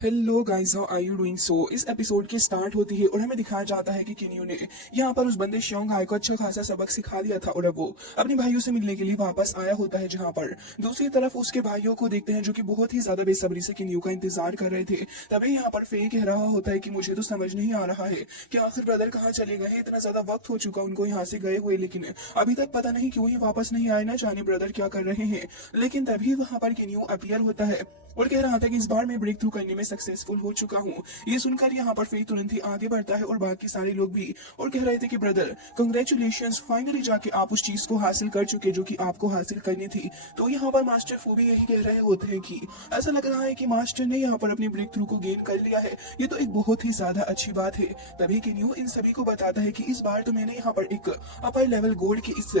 Hello guys, how are you doing? So इस episode की start होती है और हमें दिखाया जाता है कि किन्यू ने यहाँ पर उस बंदे श्योंग हाई को अच्छा खासा सबक सिखा दिया था और अब वो अपने भाइयों से मिलने के लिए वापस आया होता है। जहाँ पर दूसरी तरफ उसके भाइयों को देखते हैं जो कि बहुत ही ज्यादा बेसब्री से किन्यू का इंतजार कर रहे थे। तभी यहाँ पर फे कह रहा होता है कि मुझे तो समझ नहीं आ रहा है कि आखिर ब्रदर कहाँ चले गए हैं। इतना ज्यादा वक्त हो चुका उनको यहाँ से गए हुए, लेकिन अभी तक पता नहीं क्यों ही वापस नहीं आए, ना जाने ब्रदर क्या कर रहे हैं। लेकिन तभी वहां पर किन्यू अपीयर होता है और कह रहा था कि इस बार मैं ब्रेक थ्रू करने में सक्सेसफुल हो चुका हूँ। ये सुनकर यहाँ पर फिर तुरंत ही आगे बढ़ता है और बाकी सारे लोग भी और कह रहे थे कि ब्रदर कंग्रेचुलेशंस, फाइनली जाके आप उस चीज को हासिल कर चुके जो कि आपको हासिल करनी थी। तो यहाँ पर मास्टर फू भी यही कह रहे होते हैं कि ऐसा लग रहा है कि मास्टर ने यहाँ पर अपनी ब्रेक थ्रू को गेन कर लिया है। ये तो एक बहुत ही ज्यादा अच्छी बात है। तभी किन्यू इन सभी को बताता है कि इस बार तो मैंने यहाँ पर एक अपर लेवल गोल्ड की इस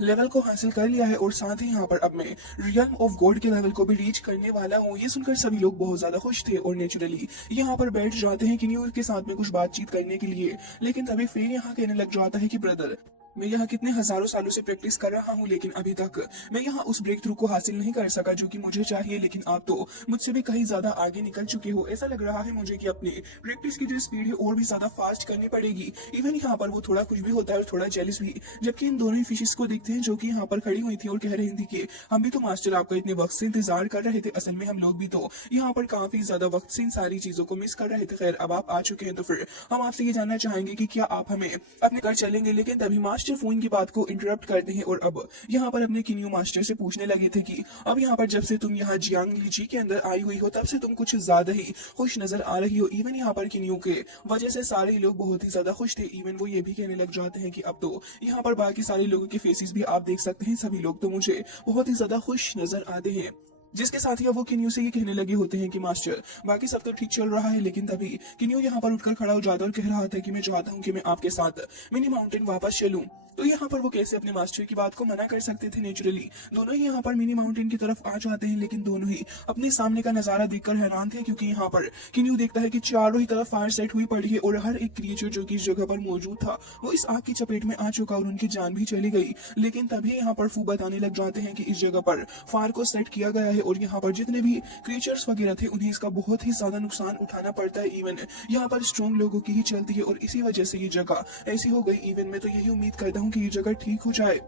लेवल को हासिल कर लिया है और साथ ही यहाँ पर अब मैं रियल्म ऑफ गॉड के लेवल को भी रीच करने वाला हूँ। ये सुनकर सभी लोग बहुत ज्यादा खुश थे और नेचुरली यहाँ पर बैठ जाते हैं किन्यू के साथ में कुछ बातचीत करने के लिए। लेकिन तभी फिर यहाँ कहने लग जाता है कि ब्रदर, मैं यहाँ कितने हजारों सालों से प्रैक्टिस कर रहा हूँ, लेकिन अभी तक मैं यहाँ उस ब्रेक थ्रू को हासिल नहीं कर सका जो कि मुझे चाहिए। लेकिन आप तो मुझसे भी कहीं ज्यादा आगे निकल चुके हो। ऐसा लग रहा है मुझे कि अपनी प्रैक्टिस की जो स्पीड है और भी ज्यादा फास्ट करनी पड़ेगी। इवन यहाँ पर वो थोड़ा कुछ भी होता है और थोड़ा जेलिस भी, जबकि इन दोनों ही फिशेस को देखते हैं जो कि यहाँ पर खड़ी हुई थी और कह रही थी कि हम भी तो मास्टर आपका इतने वक्त से इंतजार कर रहे थे। असल में हम लोग भी तो यहाँ पर काफी ज्यादा वक्त से इन सारी चीजों को मिस कर रहे थे। खैर, अब आप आ चुके हैं तो फिर हम आपसे ये जानना चाहेंगे कि क्या आप हमें अपने घर चलेंगे। लेकिन तभी मास्टर फोन की बात को इंटरप्ट करते हैं और अब यहाँ पर अपने किन्यू मास्टर से पूछने लगे थे कि अब यहाँ पर जब से तुम यहाँ जियांग लीची के अंदर आई हुई हो तब से तुम कुछ ज्यादा ही खुश नजर आ रही हो। इवन यहाँ पर किन्यू के वजह से सारे ही लोग बहुत ही ज्यादा खुश थे। इवन वो ये भी कहने लग जाते हैं कि अब तो यहाँ पर बाकी सारे लोगों के फेसेस भी आप देख सकते हैं, सभी लोग तो मुझे बहुत ही ज्यादा खुश नजर आते हैं। जिसके साथ ही अब वो किन्यू से ये कहने लगे होते हैं कि मास्टर, बाकी सब तो ठीक चल रहा है। लेकिन तभी किन्यू यहाँ पर उठकर खड़ा हो जाता है और कह रहा था कि मैं चाहता हूँ कि मैं आपके साथ मिनी माउंटेन वापस चलूं। तो यहाँ पर वो कैसे अपने मास्टर की बात को मना कर सकते थे। नेचुरली दोनों ही यहाँ पर मिनी माउंटेन की तरफ आ जाते हैं, लेकिन दोनों ही अपने सामने का नजारा देखकर हैरान थे क्योंकि यहाँ पर किन्यू देखता है कि चारों ही तरफ फायर सेट हुई पड़ी है और हर एक क्रिएचर जो कि इस जगह पर मौजूद था वो इस आग की चपेट में आ चुका और उनकी जान भी चली गई। लेकिन तभी यहाँ पर फू बताने लग जाते हैं कि इस जगह पर फायर को सेट किया गया है और यहाँ पर जितने भी क्रिएचर्स वगैरह थे उन्हें इसका बहुत ही ज्यादा नुकसान उठाना पड़ता है। इवन यहाँ पर स्ट्रॉन्ग लोगों की ही चलती है और इसी वजह से ये जगह ऐसी हो गई। इवन मैं तो यही उम्मीद करता हूँ कि ये जगह ठीक हो जाए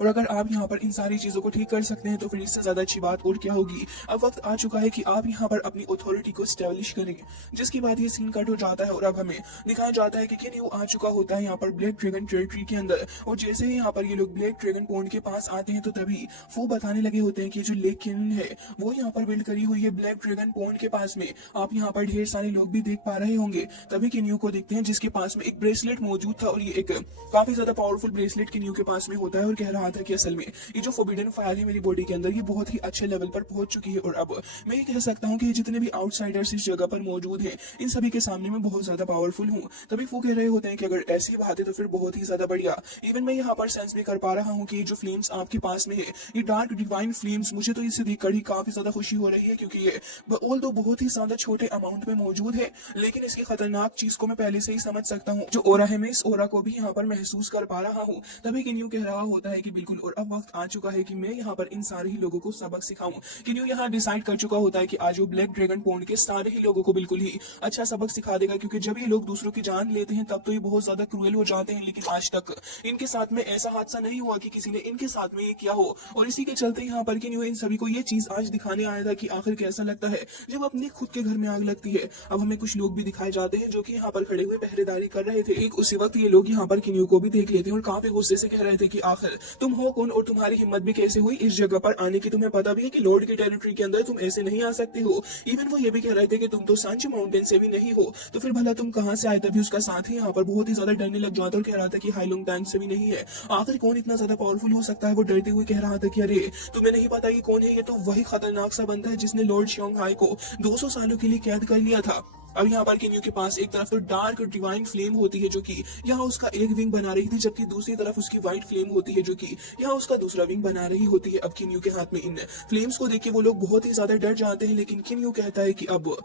और अगर आप यहाँ पर इन सारी चीजों को ठीक कर सकते हैं तो फिर इससे ज्यादा अच्छी बात और क्या होगी। अब वक्त आ चुका है कि आप यहाँ पर अपनी अथॉरिटी को स्टैब्लिश करें। जिसके बाद ये सीन कट हो जाता है और अब हमें दिखाया जाता है कि किन्यू आ चुका होता है यहाँ पर ब्लैक ड्रैगन टेरिटरी के अंदर। और जैसे ही यहाँ पर ये लोग ब्लैक ड्रैगन पॉन्ड के पास आते हैं तो तभी वो बताने लगे होते हैं कि जो लेक कैनन है वो यहाँ पर बिल्ड करी हुई है ब्लैक ड्रैगन पॉन्ड के पास में। आप यहाँ पर ढेर सारे लोग भी देख पा रहे होंगे। तभी किन्यू को देखते हैं जिसके पास में एक ब्रेसलेट मौजूद था और ये एक काफी ज्यादा पावरफुल ब्रेसलेट किन्यू के पास में होता है और कह रहा था कि असल में ये जो फोरबिडन फायर है मेरी बॉडी के अंदर ये बहुत ही अच्छे लेवल पर पहुंच चुकी है और अब मैं ये कह सकता हूँ कि जितने भी आउटसाइडर्स इस जगह पर मौजूद हैं इन सभी के सामने मैं बहुत ज्यादा पावरफुल हूँ। तभी वो कह रहे होते हैं कि अगर ऐसी बात है तो फिर बहुत ही ज्यादा बढ़िया। इवन मैं यहाँ पर सेंस भी कर पा रहा हूँ कि जो फ्लेम्स आपके पास में है ये डार्क डिवाइन फ्लेम्स, मुझे तो इसे देखकर ही काफी ज्यादा खुशी हो रही है क्योंकि ये ऑल तो बहुत ही ज्यादा छोटे अमाउंट में मौजूद है लेकिन इसकी खतरनाक चीज को मैं पहले से ही समझ सकता हूँ। जो ओरा है मैं इस ओरा को भी यहाँ पर महसूस कर पा रहा हूँ। तभी किन्यू कह रहा होता है कि बिल्कुल, और अब वक्त आ चुका है कि मैं यहाँ पर इन सारे ही लोगों को सबक सिखाऊं। किन्यू यहाँ डिसाइड कर चुका होता है कि आज वो ब्लैक ड्रैगन पॉन्ड के सारे ही लोगों को बिल्कुल ही अच्छा सबक सिखा देगा क्योंकि जब ये लोग दूसरों की जान लेते हैं तब तो ये बहुत ज्यादा क्रूएल हो जाते हैं। लेकिन आज तक इनके साथ में ऐसा हादसा नहीं हुआ कि किसी ने इनके साथ में ये किया हो और इसी के चलते यहाँ पर किन्यू इन सभी को ये चीज आज दिखाने आया था कि आखिर कैसा लगता है जब अपने खुद के घर में आग लगती है। अब हमें कुछ लोग भी दिखाए जाते हैं जो कि यहाँ पर खड़े हुए पहरेदारी कर रहे थे। एक उसी वक्त ये लोग यहाँ पर किन्यू को भी देख लेते हैं और काफी गुस्से से कह रहे थे कि आखिर तुम हो कौन और तुम्हारी हिम्मत भी कैसे हुई इस जगह पर आने की। तुम्हें पता भी है कि लॉर्ड की टेरिटरी के अंदर तुम ऐसे नहीं आ सकते हो। इवन वो ये भी कह रहे थे कि तुम तो सांच माउंटेन से भी नहीं हो तो फिर भला तुम कहां से आए। तभी उसका साथ ही यहाँ पर बहुत ही ज्यादा डरने लग जाता और कह रहा था कि हाईलोंग टैंक से भी नहीं है। आखिर कौन इतना ज्यादा पावरफुल हो सकता है। वो डरते हुए कह रहा था कि अरे तुम्हें नहीं पता कि कौन है, ये तो वही खतरनाक सा बंदा है जिसने लॉर्ड श्योंग हाई को 200 सालों के लिए कैद कर लिया था। अब यहाँ पर किन्यू के पास एक तरफ तो डार्क डिवाइन फ्लेम होती है जो कि यहाँ उसका एक विंग बना रही थी, जबकि दूसरी तरफ उसकी व्हाइट फ्लेम होती है जो कि यहाँ उसका दूसरा विंग बना रही होती है। अब किन्यू के हाथ में इन फ्लेम्स को देख के वो लोग बहुत ही ज्यादा डर जाते हैं, लेकिन किन्यू कहता है कि अब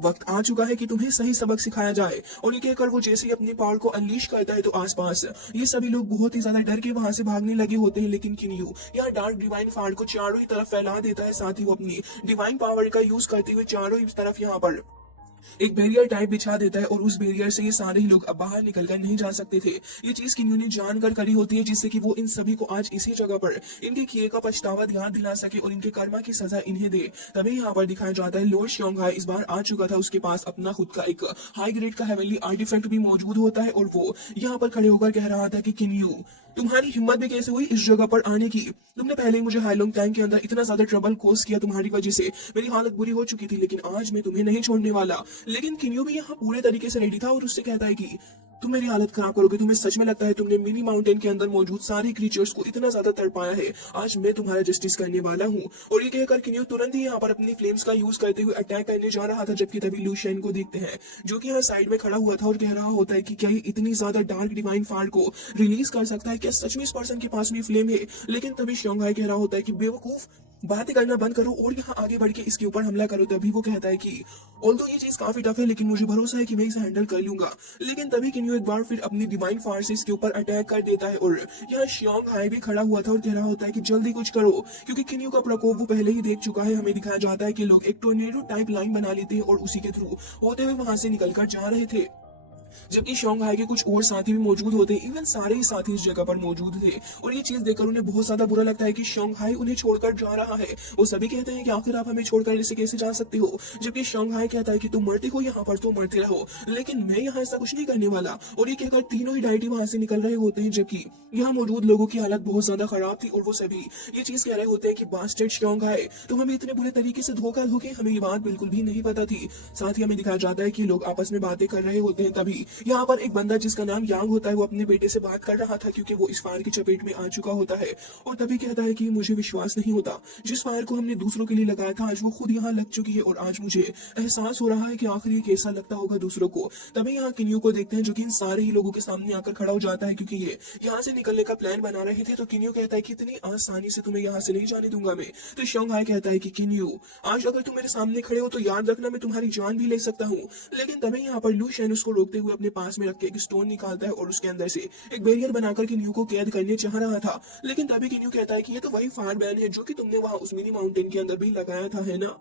वक्त आ चुका है कि तुम्हें सही सबक सिखाया जाए। और ये कहकर वो जैसे ही अपनी पावर को अनलीश करता है तो आसपास ये सभी लोग बहुत ही ज्यादा डर के वहां से भागने लगे होते हैं, लेकिन किन्यू यहाँ डार्क डिवाइन फाड़ को चारों ही तरफ फैला देता है। साथ ही वो अपनी डिवाइन पावर का यूज करते हुए चारों ही तरफ यहाँ पर एक बैरियर टाइप बिछा देता है और उस बैरियर से ये सारे ही लोग अब बाहर निकलकर नहीं जा सकते थे। ये चीज किन्यू ने जानकर करी होती है, जिससे कि वो इन सभी को आज इसी जगह पर इनके किए का पछतावा याद दिला सके और इनके कर्मा की सजा इन्हें दे। तभी यहाँ पर दिखाया जाता है लॉर्ड श्योंगहाई इस बार आ चुका था। उसके पास अपना खुद का एक हाई ग्रेड का हेवनली आर्टिफैक्ट भी मौजूद होता है और वो यहाँ पर खड़े होकर कह रहा था कि किन्यू, तुम्हारी हिम्मत भी कैसे हुई इस जगह पर आने की? तुमने पहले ही मुझे हाईलोंग टैंक के अंदर इतना ज्यादा ट्रबल कोस किया, तुम्हारी वजह से मेरी हालत बुरी हो चुकी थी, लेकिन आज मैं तुम्हें नहीं छोड़ने वाला। लेकिन किन्यू भी यहाँ पूरे तरीके से रेडी था और उससे कहता है कि तुम मेरी हालत खराब करोगे। तुम्हें सच में लगता है तुमने मिनी माउंटेन के अंदर मौजूद सारी क्रीचर्स को इतना ज्यादा तड़पाया है? आज मैं तुम्हारा जस्टिस करने वाला हूँ। और ये कहकर किन्यू तुरंत ही यहाँ पर अपनी फ्लेम्स का यूज करते हुए अटैक करने जा रहा था, जबकि तभी लूशियन को देखते हैं जो कि यहाँ साइड में खड़ा हुआ था और कह रहा होता है कि क्या ये इतनी ज्यादा डार्क डिवाइन फायर को रिलीज कर सकता है? क्या सच में इस पर्सन के पास में फ्लेम है? लेकिन तभी श्योंगहाई कह रहा होता है कि बेवकूफ, बातें करना बंद करो और यहाँ आगे बढ़ के इसके ऊपर हमला करो। तभी वो कहता है कि ऑल्दो ये चीज काफी टफ है, लेकिन मुझे भरोसा है कि मैं इसे हैंडल कर लूंगा। लेकिन तभी किन्यू एक बार फिर अपनी डिवाइन फायर से इसके ऊपर अटैक कर देता है और यहाँ श्योंगहाई भी खड़ा हुआ था और कह रहा होता है कि जल्दी कुछ करो, क्योंकि किन्यू का प्रकोप वो पहले ही देख चुका है। हमें दिखाया जाता है कि लोग एक टोर्नेडो टाइप लाइन बना लेते हैं और उसी के थ्रू होते हुए वहां से निकलकर जा रहे थे, जबकि श्योंगहाई के कुछ और साथी भी मौजूद होते हैं। इवन सारे ही साथी इस जगह पर मौजूद थे और ये चीज देखकर उन्हें बहुत ज्यादा बुरा लगता है कि श्योंगहाई उन्हें छोड़कर जा रहा है। वो सभी कहते हैं कि आखिर आप हमें छोड़कर ऐसे कैसे जा सकते हो? जबकि श्योंगहाई कहता है कि तुम मरते हो यहाँ पर तो मरते रहो, लेकिन मैं यहाँ ऐसा कुछ नहीं करने वाला। और ये कहकर तीनों ही डायटी वहां से निकल रहे होते हैं, जबकि यहाँ मौजूद लोगों की हालत बहुत ज्यादा खराब थी और वो सभी ये चीज कह रहे होते हैं कि बास्टर्ड श्योंगहाई, तुम हमें इतने बुरे तरीके से धोखा दोगे, हमें ये बात बिल्कुल भी नहीं पता थी। साथ ही हमें दिखाया जाता है कि लोग आपस में बातें कर रहे होते हैं। तभी यहाँ पर एक बंदा जिसका नाम यांग होता है वो अपने बेटे से बात कर रहा था, क्योंकि वो इस फायर की चपेट में आ चुका होता है। और तभी कहता है कि मुझे विश्वास नहीं होता, जिस फायर को हमने दूसरों के लिए लगाया था आज वो खुद यहाँ लग चुकी है और आज मुझे एहसास हो रहा है कि आखिर ये कैसा लगता होगा दूसरों को। तभी यहाँ किन्यू को देखते हैं जो कि इन सारे ही लोगों के सामने आकर खड़ा हो जाता है, क्योंकि ये यहाँ से निकलने का प्लान बना रहे थे। तो किन्यू कहता है कि इतनी आसानी से तुम्हें यहाँ से नहीं जाने दूंगा मैं। तो श्योंगहाई कहता है कि किन्यू, आज अगर तुम मेरे सामने खड़े हो तो याद रखना मैं तुम्हारी जान भी ले सकता हूँ। लेकिन तभी यहाँ पर लू शेन उसको रोकते हुए अपने पास में रख के एक स्टोन निकालता है और उसके अंदर से एक बैरियर बनाकर किन्यू को कैद करने चाह रहा था। लेकिन तभी किन्यू कहता है कि ये तो वही फायर बैन है जो कि तुमने वहां उस मिनी माउंटेन के अंदर भी लगाया था, है ना?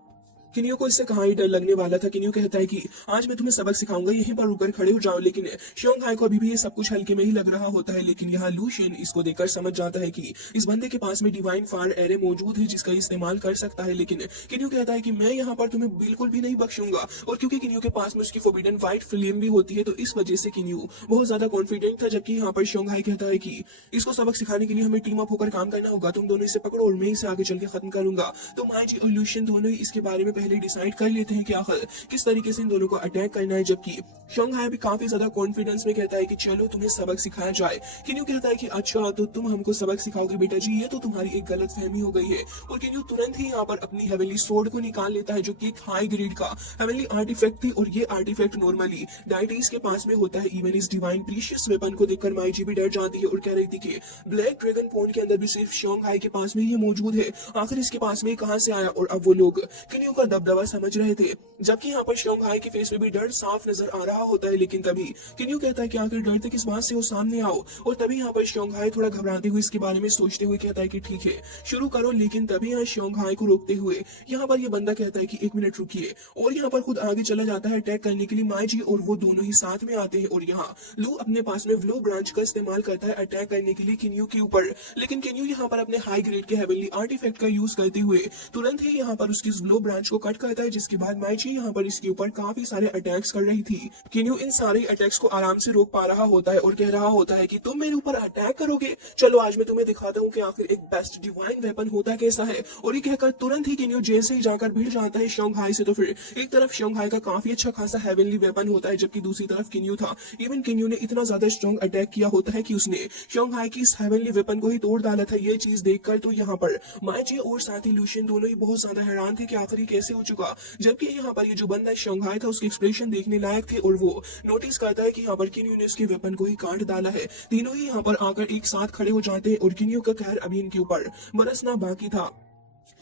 किन्यू को इससे कहाँ ही डर लगने वाला था। किन्यू कहता है कि आज मैं तुम्हें सबक सिखाऊंगा, यहीं पर रुकर खड़े हो जाओ। लेकिन श्योंगहाई को अभी भी ये सब कुछ हल्के में ही लग रहा होता है। लेकिन यहाँ लू शेन इसको देखकर समझ जाता है कि इस बंदे के पास में डिवाइन फायर एरे मौजूद है जिसका इस्तेमाल कर सकता है। लेकिन किन्यू कहता है कि मैं यहाँ पर तुम्हें बिल्कुल भी नहीं बख्शूंगा। और क्योंकि किन्यू के पास में उसकी फोरबिडन व्हाइट फ्लेम भी होती है तो इस वजह से किन्यू बहुत ज्यादा कॉन्फिडेंट था। जबकि यहाँ पर श्योंगहाई कहता है कि इसको सबक सिखाने के लिए हमें टीम अप होकर काम करना होगा, तुम दोनों इसे पकड़ो और मैं इसे आगे चल के खत्म करूंगा। तो माइजी और लू शेन दोनों ही इसके बारे में पहले डिसाइड कर लेते हैं कि आखिर किस तरीके से इन दोनों को अटैक करना है। जबकि श्योंगहाई भी काफी ज्यादा कॉन्फिडेंस में कहता है कि चलो तुम्हें सबक सिखाया जाए। किन्यू कहता है कि अच्छा तो तुम हमको सबक सिखाओगे बेटा जी, ये तो तुम्हारी एक गलत फहमी हो गई है। और किन्यू तुरंत ही यहाँ पर अपनी हेवनली सोर्ड को निकाल लेता है जो कि एक हाई ग्रेड का हेवनली आर्टिफैक्ट थी। और ये आर्टिफैक्ट नॉर्मली डायटीज के पास में होता है। इवन इस डिवाइन प्रीशियस वेपन को देखकर माइजी भी डर जाती है और कह रही थी कि ब्लैक ड्रैगन पॉइंट के अंदर भी सिर्फ श्योंगहाई के पास में ये मौजूद है, आखिर इसके पास में कहां से आया? और अब वो लोग किन्यू का दबदबा समझ रहे थे, जबकि यहाँ पर श्योंगहाई के फेस में भी डर साफ नजर आ रहा होता है। लेकिन तभी किन्यू कहता है कि आखिर डरते किस बात से हो, सामने आओ। और तभी यहाँ पर श्योंगहाई थोड़ा घबराते हुए इसके बारे में सोचते हुए कहता है कि ठीक है शुरू करो। लेकिन तभी यहाँ श्योंगहाई को रोकते हुए यहाँ पर ये बंदा कहता है कि एक मिनट रुकिए, और यहाँ पर खुद आगे चला जाता है अटैक करने के लिए। माइजी और वो दोनों ही साथ में आते हैं और यहाँ लू अपने पास में व्लो ब्रांच का इस्तेमाल करता है अटैक करने के लिए किन्यू के ऊपर। लेकिन किन्यू यहाँ पर अपने हाई ग्रेड के हेवनली आर्टिफैक्ट का यूज करते हुए तुरंत ही यहाँ पर उसकी व्लो ब्रांच को कट करता है, जिसके बाद माइजी यहाँ पर इसके ऊपर काफी सारे अटैक्स कर रही थी। किन्यू इन सारे अटैक्स को आराम से रोक पा रहा होता है और कह रहा होता है कि तुम मेरे ऊपर अटैक करोगे, चलो आज मैं तुम्हें दिखाता हूँ कि आखिर एक बेस्ट डिवाइन वेपन होता कैसा है। और ये कहकर तुरंत ही किन्यू जैसे ही जाकर भिड़ जाता है श्योंगहाई से। तो फिर एक तरफ श्योंगहाई का काफी अच्छा खासा हेवनली वेपन होता है, जबकि दूसरी तरफ किन्यू था। इवन किन्यू ने इतना ज्यादा स्ट्रॉन्ग अटैक किया होता है कि उसने श्योंगहाई की इस हेवनली वेपन को ही तोड़ डाला था। ये चीज देखकर तो यहाँ पर माइजी और साथी लूशियन दोनों ही बहुत ज्यादा हैरान थे कि आखिर कैसे हो चुका। जबकि यहाँ पर ये जो बंदा श्योंगहाई था उसके एक्सप्रेशन देखने लायक थे और वो नोटिस करता है कि यहाँ पर किन्यू ने उसके वेपन को ही काट डाला है। तीनों ही यहाँ पर आकर एक साथ खड़े हो जाते हैं और किन्यू का कहर अभी इनके ऊपर बरसना बाकी था।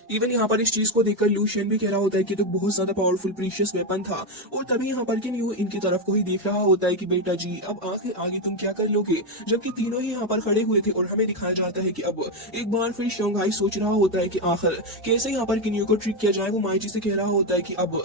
इवन यहाँ पर इस चीज को देखकर लूशियन भी कह रहा होता है कि तो बहुत ज्यादा पावरफुल प्रीशियस वेपन था। और तभी यहाँ पर किन्यू इनकी तरफ को ही देख रहा होता है कि बेटा जी अब आगे आगे तुम क्या कर लोगे, जबकि तीनों ही यहाँ पर खड़े हुए थे। और हमें दिखाया जाता है कि अब एक बार फिर शोंघाई सोच रहा होता है कि आखिर कैसे यहाँ पर किन्यू को ट्रिक किया जाए। वो माइची से कह रहा होता है कि अब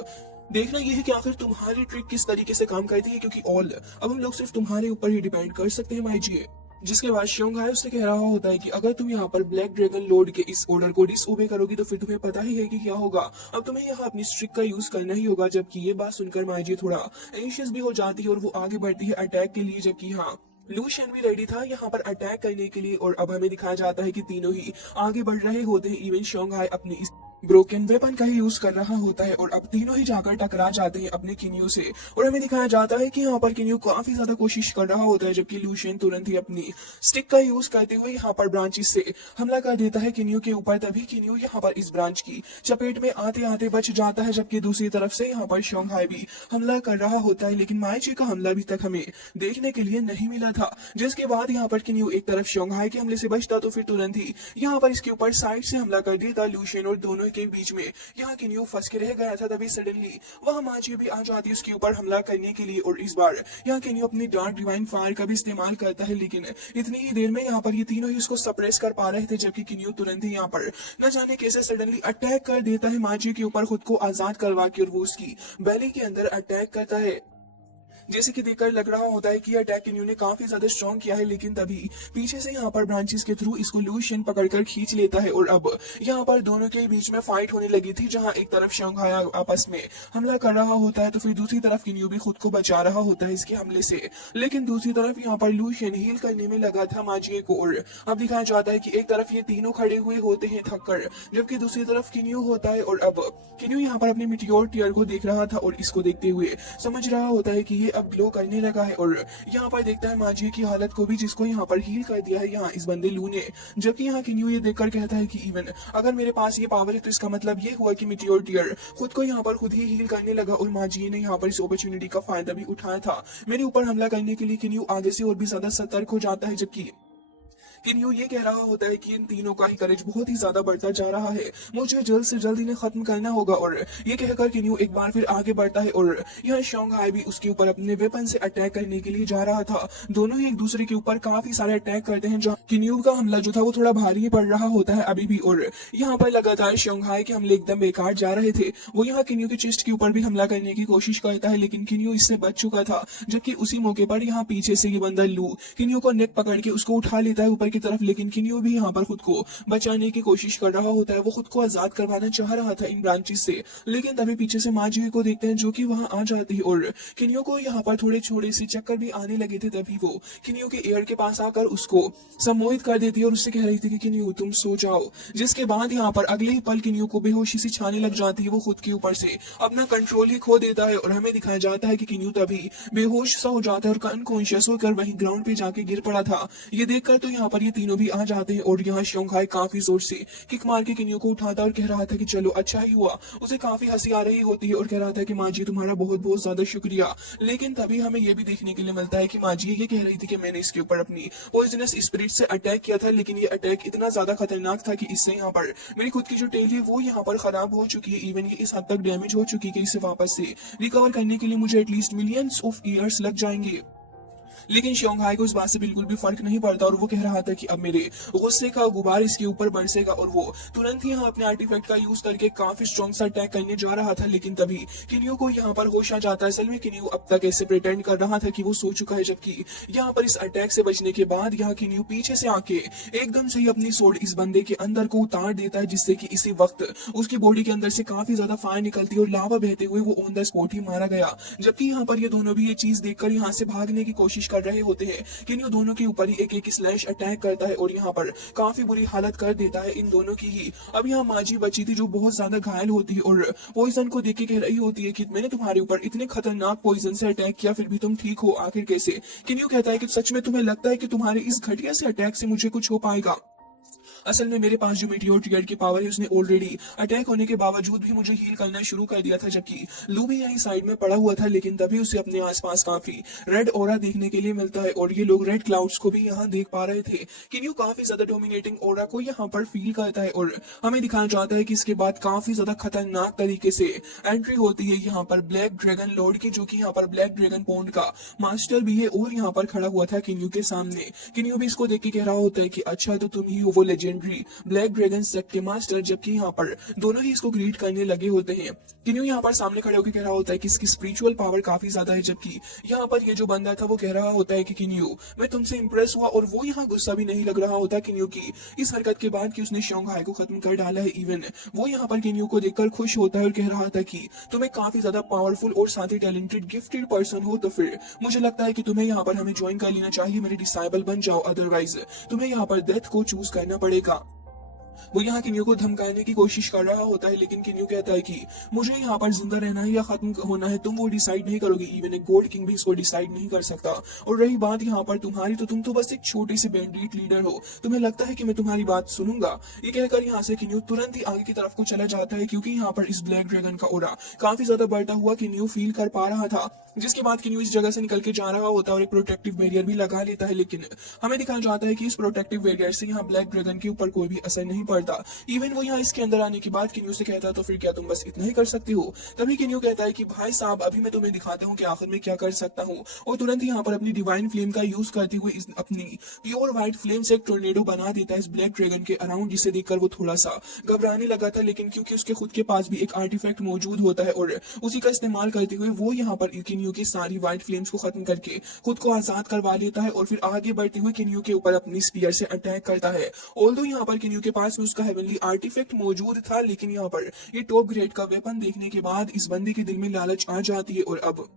देखना यह है कि आखिर तुम्हारी ट्रिक किस तरीके से काम करती है, क्योंकि ऑल अब हम लोग सिर्फ तुम्हारे ऊपर ही डिपेंड कर सकते हैं माइची। जिसके बाद श्योंघाई उससे कह रहा होता है कि अगर तुम यहाँ पर ब्लैक ड्रैगन लॉर्ड के इस ऑर्डर को डिसओबे करोगी तो फिर तुम्हें पता ही है कि क्या होगा। अब तुम्हें यहाँ अपनी स्ट्रिक का यूज करना ही होगा। जबकि ये बात सुनकर माइजी थोड़ा एंशियस भी हो जाती है और वो आगे बढ़ती है अटैक के लिए। जबकि हाँ, लूशियन भी रेडी था यहाँ पर अटैक करने के लिए। और अब हमें दिखाया जाता है कि तीनों ही आगे बढ़ रहे होते हैं। इवन श्योंघाई अपनी इस ब्रोकन वेपन का ही यूज कर रहा होता है और अब तीनों ही जाकर टकरा जाते हैं अपने किन्यू से। और हमें दिखाया जाता है कि यहाँ पर किन्यू काफी ज्यादा कोशिश कर रहा होता है, जबकि लूशियन तुरंत ही अपनी स्टिक का यूज करते हुए यहाँ पर ब्रांचेस से हमला कर देता है किन्यू के ऊपर। तभी किन्यू यहाँ पर इस ब्रांच की चपेट में आते आते बच जाता है, जबकि दूसरी तरफ से यहाँ पर श्योंघाई भी हमला कर रहा होता है। लेकिन माइची का हमला अभी तक हमें देखने के लिए नहीं मिला था। जिसके बाद यहाँ पर किन्यू एक तरफ श्योंघाई के हमले से बचता तो फिर तुरंत ही यहाँ पर इसके ऊपर साइड से हमला कर देता लूशियन। और दोनों के बीच में यहाँ किन्यू फंस के रह गया था। तभी सडनली वहाँ माची भी आ जाती है उसके ऊपर हमला करने के लिए। और इस बार यहाँ किन्यू अपनी डार्क डिवाइन फायर का भी इस्तेमाल करता है, लेकिन इतनी ही देर में यहाँ पर ये तीनों ही उसको सप्रेस कर पा रहे थे। जबकि किन्यू तुरंत ही यहाँ पर न जाने कैसे सडनली अटैक कर देता है माची के ऊपर, खुद को आजाद करवा के। और वो उसकी बैली के अंदर अटैक करता है। जैसे कि देखकर लग रहा होता है कि अटैक किन्यू ने काफी ज्यादा स्ट्रॉन्ग किया है, लेकिन तभी पीछे से यहाँ पर ब्रांचेस के थ्रू इसको लूशियन पकड़कर खींच लेता है। और अब यहाँ पर दोनों के बीच में फाइट होने लगी थी, जहाँ एक तरफ श्योंघाई आपस में हमला कर रहा होता है तो फिर दूसरी तरफ किन्यू भी खुद को बचा रहा होता है इसके हमले से। लेकिन दूसरी तरफ यहाँ पर लूशियन हील करने में लगा था माजिए को। और अब दिखाया जाता है कि एक तरफ ये तीनों खड़े हुए होते हैं थककर, जबकि दूसरी तरफ किन्यू होता है। और अब किन्यू यहाँ पर अपने मिटियोर टीयर को देख रहा था और इसको देखते हुए समझ रहा होता है कि ये अब ग्लो करने लगा है। और यहाँ पर देखता है माजी की हालत को भी, जिसको यहाँ पर हील कर दिया है यहाँ इस बंदे लू ने। जबकि यहाँ किन्यू ये देखकर कहता है कि इवन अगर मेरे पास ये पावर है तो इसका मतलब ये हुआ कि मिटियोर टीयर खुद को यहाँ पर खुद ही हील करने लगा। और माजी ने यहाँ पर इस अपॉर्चुनिटी का फायदा भी उठाया था मेरे ऊपर हमला करने के लिए। किन्यू आगे से और भी ज्यादा सतर्क हो जाता है, जबकि किन्यू ये कह रहा होता है कि इन तीनों का ही करेज बहुत ही ज्यादा बढ़ता जा रहा है, मुझे जल्द से जल्द इन्हें खत्म करना होगा। और ये कहकर किन्यू एक बार फिर आगे बढ़ता है और यहाँ श्योंघाई भी उसके ऊपर अपने वेपन से अटैक करने के लिए जा रहा था। दोनों ही एक दूसरे के ऊपर काफी सारे अटैक करते हैं, जहाँ किन्यू का हमला जो था वो थोड़ा भारी पड़ रहा होता है अभी भी। और यहाँ पर लगातार श्योंघाई के हमले एकदम बेकार जा रहे थे। वो यहाँ किन्यू के चेस्ट के ऊपर भी हमला करने की कोशिश करता है, लेकिन किन्यू इससे बच चुका था। जबकि उसी मौके पर यहाँ पीछे से ये बंदा लू किन्यू को नेक पकड़ के उसको उठा लेता है ऊपर की तरफ। लेकिन किन्यू भी यहाँ पर खुद को बचाने की कोशिश कर रहा होता है, वो खुद को आजाद करवाना चाह रहा था इन ब्रांचेस से। लेकिन तभी पीछे से माजी को देखते हैं जो कि वहां आ जाती है और किन्यू को यहाँ पर थोड़े छोड़े से चक्कर भी आने लगे थे। तभी वो किन्यू के एयर के पास आकर उसको सम्मोहित कर देती है और उससे कह रही थी कि किन्यू तुम सो जाओ। जिसके बाद यहाँ पर अगले ही पल किन्यू को बेहोशी सी छाने लग जाती है, वो खुद के ऊपर से अपना कंट्रोल ही खो देता है। और हमें दिखाया जाता है कि किन्यू तभी बेहोश सा हो जाता है और अनकॉन्शियस होकर वहीं ग्राउंड पे जाके गिर पड़ा था। ये देखकर तो यहाँ पर ये तीनों भी आ जाते हैं और यहाँ श्योंघाई काफी जोर से किक मार के किन्यू को उठाता और कह रहा था कि चलो अच्छा ही हुआ। उसे काफी हंसी आ रही होती है और कह रहा था कि माजी तुम्हारा बहुत बहुत ज्यादा शुक्रिया। लेकिन तभी हमें यह भी देखने के लिए मिलता है कि माजी ये कह रही थी कि मैंने इसके ऊपर अपनी पॉइजनस स्पिरिट से अटैक किया था, लेकिन ये अटैक इतना ज्यादा खतरनाक था कि इससे यहाँ पर मेरी खुद की जो टेल है वो यहाँ पर खराब हो चुकी है। इवन ये इस हद तक डैमेज हो चुकी है कि इसे वापस से रिकवर करने के लिए मुझे एटलीस्ट मिलियंस ऑफ ईयर्स लग जाएंगे। लेकिन श्योंघाई को इस बात से बिल्कुल भी फर्क नहीं पड़ता और वो कह रहा था कि अब मेरे गुस्से का गुबार इसके ऊपर बरसेगा। और वो तुरंत ही यहाँ अपने आर्टिफैक्ट का यूज करके काफी स्ट्रॉन्ग सा अटैक करने जा रहा था। लेकिन तभी किन्यू को यहाँ पर होश आ जाता है। असल में किन्यू अब तक ऐसे प्रिटेंड कर रहा था कि वो सो चुका है, जबकि यहाँ पर इस अटैक से बचने के बाद यहाँ किन्यू पीछे से आके एकदम से ही अपनी सोड इस बंदे के अंदर को उतार देता है, जिससे कि इसी वक्त उसकी बॉडी के अंदर से काफी ज्यादा फायर निकलती है और लावा बहते हुए वो ऑन द स्पॉट ही मारा गया। जबकि यहाँ पर ये दोनों भी ये चीज देखकर यहाँ से भागने की कोशिश कर रहे होते हैं। किन्यू दोनों के ऊपर ही एक एक स्लैश अटैक करता है और यहाँ पर काफी बुरी हालत कर देता है इन दोनों की ही। अब यहाँ माजी बची थी जो बहुत ज्यादा घायल होती है और पॉइजन को देख के कह रही होती है कि मैंने तुम्हारे ऊपर इतने खतरनाक पॉइजन से अटैक किया फिर भी तुम ठीक हो, आखिर कैसे? किन्यू कहता है कि सच में तुम्हें लगता है कि तुम्हारे इस घटिया से अटैक से मुझे कुछ हो पाएगा? असल में मेरे पास जो मीटियोर ट्रिगर की पावर है उसने ऑलरेडी अटैक होने के बावजूद भी मुझे हील करना शुरू कर दिया था, जबकि लू भी यहीं साइड में पड़ा हुआ था, लेकिन तभी उसे अपने आसपास काफी रेड ऑरा देखने के लिए मिलता है और ये लोग रेड क्लाउड्स को भी यहाँ देख पा रहे थे। किन्यू काफी ज्यादा डोमिनेटिंग ऑरा को यहाँ पर फील करता है और हमें दिखाना चाहता है कि इसके बाद काफी ज्यादा खतरनाक तरीके से एंट्री होती है यहाँ पर ब्लैक ड्रैगन लॉर्ड की, जो कि यहाँ पर ब्लैक ड्रैगन पॉन्ड का मास्टर भी है और यहाँ पर खड़ा हुआ था किन्यू के सामने। किन्यू भी इसको देख के कह रहा होता है कि अच्छा तो तुम ही हो वो लेजेंडरी ब्लैक ड्रैगन सेक्ट के मास्टर, जबकि यहाँ पर दोनों ही इसको ग्रीट करने लगे होते हैं। किन्यू यहाँ पर सामने खड़े होकर कह रहा होता है कि इसकी स्पिरिचुअल पावर काफी ज्यादा है, जबकि यहाँ पर ये जो बंदा था वो कह रहा होता है कि किन्यू मैं तुमसे इंप्रेस हुआ, और वो यहाँ गुस्सा भी नहीं लग रहा होता किन्यू की इस हरकत के बाद कि उसने शोंघाई को खत्म कर डाला है। इवन वो यहाँ पर किन्यू को देखकर खुश होता है और कह रहा था कि तुम्हें काफी ज्यादा पावरफुल और साथ ही टैलेंटेड गिफ्टेड पर्सन हो, तो फिर मुझे लगता है कि तुम्हें यहाँ पर हमें ज्वाइन कर लेना चाहिए, मेरे डिसाइबल बन जाओ, अदरवाइज तुम्हें यहाँ पर डेथ को चूज करना पड़ेगा। वो यहाँ किन्यू को धमकाने की कोशिश कर रहा होता है, लेकिन किन्यू कहता है कि मुझे यहाँ पर जिंदा रहना है या खत्म होना है तुम वो डिसाइड नहीं करोगे, इवन एक गोल्ड किंग भी इसको डिसाइड नहीं कर सकता। और रही बात यहाँ पर तुम्हारी, तो तुम तो बस एक छोटी सी बैंडिट लीडर हो, तुम्हें लगता है कि मैं तुम्हारी बात सुनूंगा। ये कहकर यहाँ से किन्यू तुरंत ही आगे की तरफ को चला जाता है, क्योंकि यहाँ पर इस ब्लैक ड्रैगन का ऑरा काफी ज्यादा बढ़ता हुआ किन्यू फील कर पा रहा था। जिसके बाद किन्यू इस जगह से निकल के जा रहा होता है और एक प्रोटेक्टिव बैरियर भी लगा लेता है, लेकिन हमें दिखाया जाता है कि इस प्रोटेक्टिव बैरियर से यहाँ ब्लैक ड्रैगन के ऊपर कोई भी असर नहीं पड़ता। इवन वो यहाँ इसके अंदर आने के बाद किन्यू से कहता है तो फिर क्या तुम बस इतना ही कर सकती हो। तभी किन्यू कहता है कि भाई साहब अभी मैं तुम्हें दिखाता हूँ कि आखिर में क्या कर सकता हूँ, और तुरंत ही यहाँ पर अपनी डिवाइन फ्लेम का यूज करते हुए अपनी प्योर व्हाइट फ्लेम से एक टोर्नेडो बना देता है इस ब्लैक ड्रैगन के अराउंड, जिसे देखकर वो थोड़ा सा घबराने लगा था, लेकिन क्योंकि उसके खुद के पास भी एक आर्टिफैक्ट मौजूद होता है और उसी का इस्तेमाल करते हुए वो यहाँ पर किन्यू की सारी व्हाइट फ्लेम्स को खत्म करके खुद को आजाद करवा लेता है और फिर आगे बढ़ते हुए किन्यू के ऊपर अपनी स्पीयर से अटैक करता है। ऑल्दो यहाँ पर किन्यू के पास में उसका हेवनली आर्टिफैक्ट मौजूद था, लेकिन यहाँ पर ये टॉप ग्रेड का वेपन देखने के बाद इस बंदे के दिल में लालच आ जाती है और अब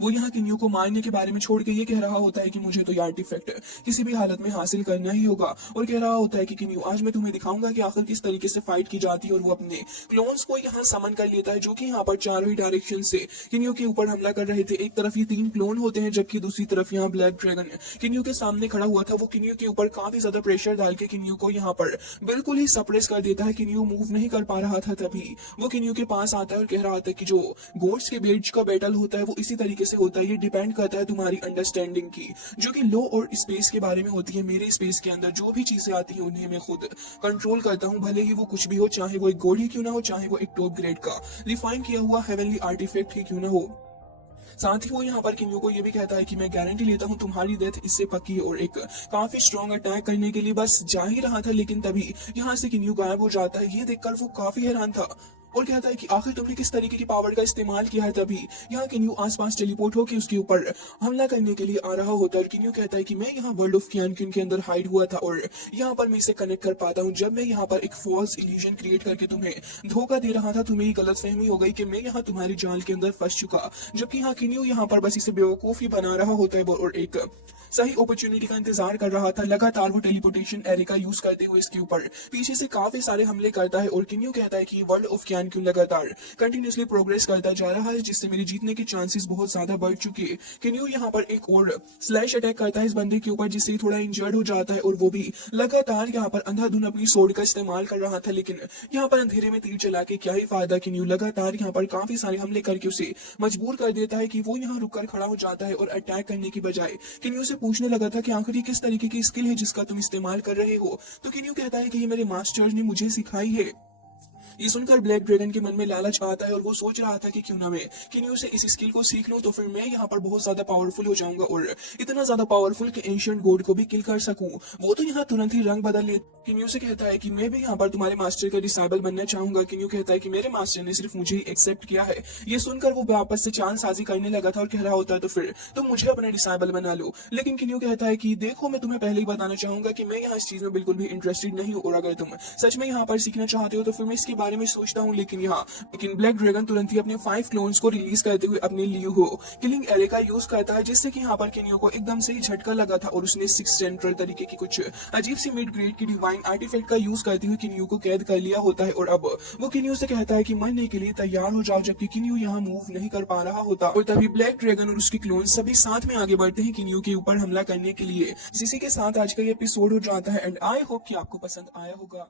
वो यहाँ किन्यू को मारने के बारे में छोड़ के ये कह रहा होता है कि मुझे तो ये आर्टिफैक्ट किसी भी हालत में हासिल करना ही होगा, और कह रहा होता है कि किन्यू आज मैं तुम्हें दिखाऊंगा कि आखिर किस तरीके से फाइट की जाती है। और वो अपने क्लोन्स को यहाँ समन कर लेता है, जो कि यहाँ पर चारों ही डायरेक्शन से किन्यू के ऊपर हमला कर रहे थे। एक तरफ ये 3 क्लोन होते हैं, जबकि दूसरी तरफ यहाँ ब्लैक ड्रैगन किन्यू के सामने खड़ा हुआ था। वो किन्यू के ऊपर काफी ज्यादा प्रेशर डाल के किन्यू को यहाँ पर बिल्कुल ही सप्रेस कर देता है। किन्यू मूव नहीं कर पा रहा था, तभी वो किन्यू के पास आता है और कह रहा था कि जो गोड्स के बीच का बैटल होता है वो इसी तरीके से होता है, ये डिपेंड करता है तुम्हारी अंडरस्टैंडिंग की, जो कि लो और स्पेस के बारे में होती है। मेरे स्पेस के अंदर जो भी चीजें आती हैं उन्हें मैं खुद कंट्रोल करता हूँ, भले ही वो कुछ भी हो, चाहे वो एक गोल्ड ही क्यों ना हो, चाहे वो एक टॉप ग्रेड का रिफाइन किया हुआ हेवनली आर्टिफैक्ट ही क्यों ना हो। साथ ही वो यहाँ पर किन्यू को ये भी कहता है कि मैं गारंटी लेता हूँ तुम्हारी डेथ इससे पक्की है, और एक काफी स्ट्रॉन्ग अटैक करने के लिए बस जा ही रहा था, लेकिन तभी यहाँ से किन्यू गायब हो जाता है। ये देखकर वो काफी हैरान था और कहता है कि आखिर तुमने किस तरीके की पावर का इस्तेमाल किया है। तभी यहाँ किन्यू आसपास टेलीपोर्ट होकर उसके ऊपर हमला करने के लिए आ रहा होता है। और किन्यू कहता है कि मैं यहाँ वर्ल्ड ऑफ क्यानक्यून के अंदर हाइड हुआ था और यहाँ पर मैं इसे कनेक्ट कर पाता हूँ। जब मैं यहाँ पर एक फॉल्स इल्यूजन क्रिएट करके तुम्हें धोखा दे रहा था, तुम्हें ये गलतफहमी हो गई कि मैं यहाँ तुम्हारी जाल के अंदर फंस चुका, जबकि यहाँ किन्यू यहाँ पर बस इसे बेवकूफी बना रहा होता है और एक सही अपॉर्चुनिटी का इंतजार कर रहा था। लगातार वो टेलीपोर्टेशन एरे का यूज करते हुए इसके ऊपर पीछे से काफी सारे हमले करता है और किन्यू कहता है कि वर्ल्ड ऑफ क्यानक्यून लगातार कंटिन्यूसली प्रोग्रेस करता जा रहा है, जिससे मेरे जीतने के चांसेस बहुत ज्यादा बढ़ चुके हैं। किन्यू यहाँ पर एक और स्लैश अटैक करता है इस बंदे के ऊपर, जिससे थोड़ा इंजर्ड हो जाता है और वो भी लगातार यहाँ पर अंधाधुन अपनी सोर्ड का इस्तेमाल कर रहा था, लेकिन यहाँ पर अंधेरे में तीर चला के क्या ही फायदा। किन्यू लगातार यहाँ पर काफी सारे हमले करके उसे मजबूर कर देता है कि वो यहाँ रुककर खड़ा हो जाता है और अटैक करने की बजाय किन्यू से पूछने लगा था कि आखिर ये किस तरीके की स्किल है जिसका तुम इस्तेमाल कर रहे हो। तो किन्यू कहता है कि ये मेरे मास्टर्स ने मुझे सिखाई है। ये सुनकर ब्लैक ड्रैगन के मन में लालच आता है और वो सोच रहा था कि क्यों ना मैं किन्यू से इस स्किल को सीख लूं, तो फिर मैं यहाँ पर बहुत ज्यादा पावरफुल हो जाऊंगा और इतना ज्यादा पावरफुल कि एंशिएंट गॉड को भी किल कर सकूं। वो तो यहाँ तुरंत ही रंग बदल ले किन्यू से कहता है कि मैं भी यहाँ पर तुम्हारे मास्टर का डिसाइबल बनना चाहूंगा। किन्यू कहता है कि मेरे मास्टर ने सिर्फ मुझे ही एक्सेप्ट किया है। ये सुनकर वो वापस से चालसाजी करने लगा था और कह रहा होता है तो फिर तुम मुझे अपना डिसाइबल बना लो। लेकिन किन्यू कहता है कि देखो मैं तुम्हें पहले ही बताना चाहूंगा कि मैं यहाँ इस चीज में बिल्कुल भी इंटरेस्टेड नहीं हूँ, और अगर तुम सच में यहाँ पर सीखना चाहते हो तो फिर मैं इसके बारे में सोचता हूँ, लेकिन ब्लैक ड्रैगन तुरंत ही अपने 5 क्लोन्स को रिलीज करते हुए अपने लियू किलिंग एरे का यूज करता है, जिससे कि यहाँ पर किनियो को एकदम से ही झटका लगा था और उसने 6 सेंट्रल तरीके की कुछ अजीब सी मिड ग्रेड की डिवाइन आर्टिफैक्ट का यूज करते हुए किनियो को कैद कर लिया होता है। और अब वो किनियो से कहता है कि मरने के लिए तैयार हो जाओ, जबकि किनियो यहाँ मूव नहीं कर पा रहा होता। और तभी ब्लैक ड्रैगन और उसके क्लोन सभी साथ में आगे बढ़ते हैं किनियो के ऊपर हमला करने के लिए। इसी के साथ आज का ये एपिसोड हो जाता है एंड आई होप कि आपको पसंद आया होगा।